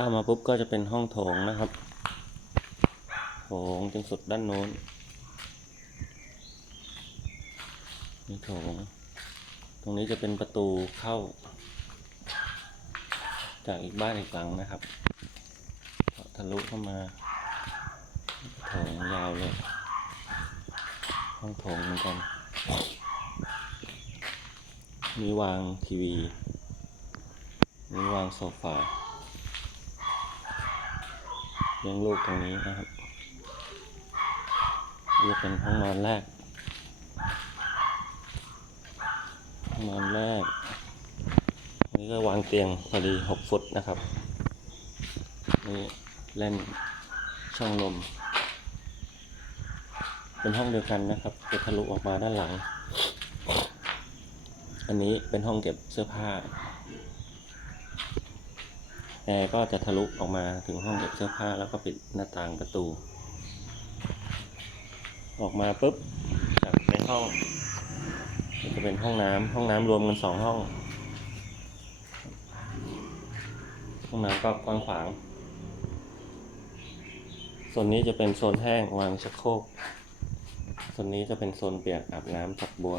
เข้ามาปุ๊บก็จะเป็นห้องโถงนะครับโถงจนสุดด้านโน้นนี่โถง ตรงนี้จะเป็นประตูเข้า จากอีกบ้านอีกหลังนะครับทะลุเข้ามาโถงยาวเลย ห้องโถงเหมือนกัน มีวางทีวี มีวางโซฟา เลี้ยงลูกตรงนี้นะครับนี่เป็นห้องนอนแรกห้องนอนแรก นี่ก็วางเตียงพอดีหกฟุตนะครับ นี่เล่นช่องลม เป็นห้องเดียวกันนะครับจะทะลุออกมาด้านหลัง อันนี้เป็นห้องเก็บเสื้อผ้า แอร์ก็จะทะลุออกมาถึงห้องเก็บเสื้อผ้าแล้วก็ปิดหน้าต่างประตู ออกมาปุ๊บจากในห้องจะเป็นห้องน้ำห้องน้ำรวมกันสองห้อง ห้องน้ำก็กว้างขวางส่วนนี้จะเป็นโซนแห้งวางชักโครกส่วนนี้จะเป็นโซนเปียกอาบน้ำฝักบัว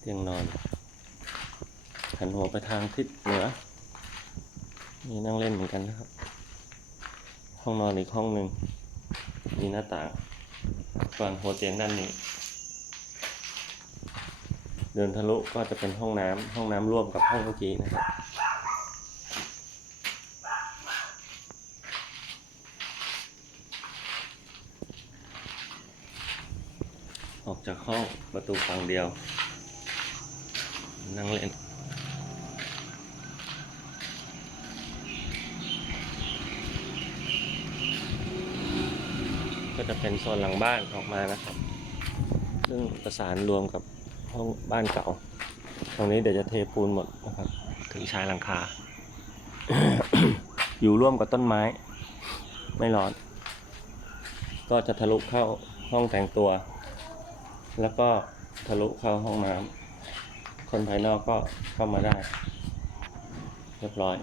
เตียงนอน หันหัวไปทางทิศเหนือนี่นั่งเล่นเหมือนกันนะครับ ห้องนอนอีกห้องหนึ่งมีหน้าต่างฝั่งหัวเตียงด้านนี้ เดินทะลุก็จะเป็นห้องน้ำห้องน้ำร่วมกับห้องเมื่อกี้นะครับออกจากห้องประตูฝั่งเดียว นั่งเล่น จะเป็นโซนหลังบ้านออกมานะครับ ซึ่งประสานรวมกับห้องบ้านเก่า ตรงนี้เดี๋ยวจะเทปูนหมดนะครับ ถึงชายหลังคา อยู่ร่วมกับต้นไม้ ไม่ร้อน ก็จะทะลุเข้าห้องแต่งตัว แล้วก็ทะลุเข้าห้องน้ำคนภายนอกก็เข้ามาได้ เรียบร้อย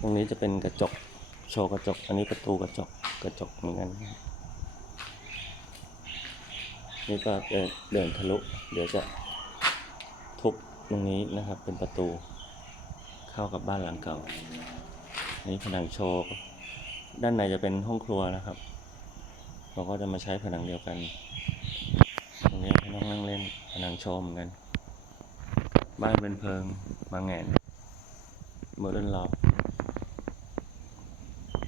ตรงนี้จะเป็นกระจก โชว์กระจก อันนี้ประตูกระจก กระจกเหมือนกัน นี่ก็เดินทะลุ เดี๋ยวจะทุบตรงนี้นะครับ เป็นประตู เข้ากับบ้านหลังเก่า อันนี้ผนังโชว์ ด้านในจะเป็นห้องครัวนะครับ เราก็จะมาใช้ผนังเดียวกัน ตรงนี้ให้น้องนั่งเล่น ผนังโชว์เหมือนกัน บ้านเป็นเพิงบางแงนโมเดิร์นล็อ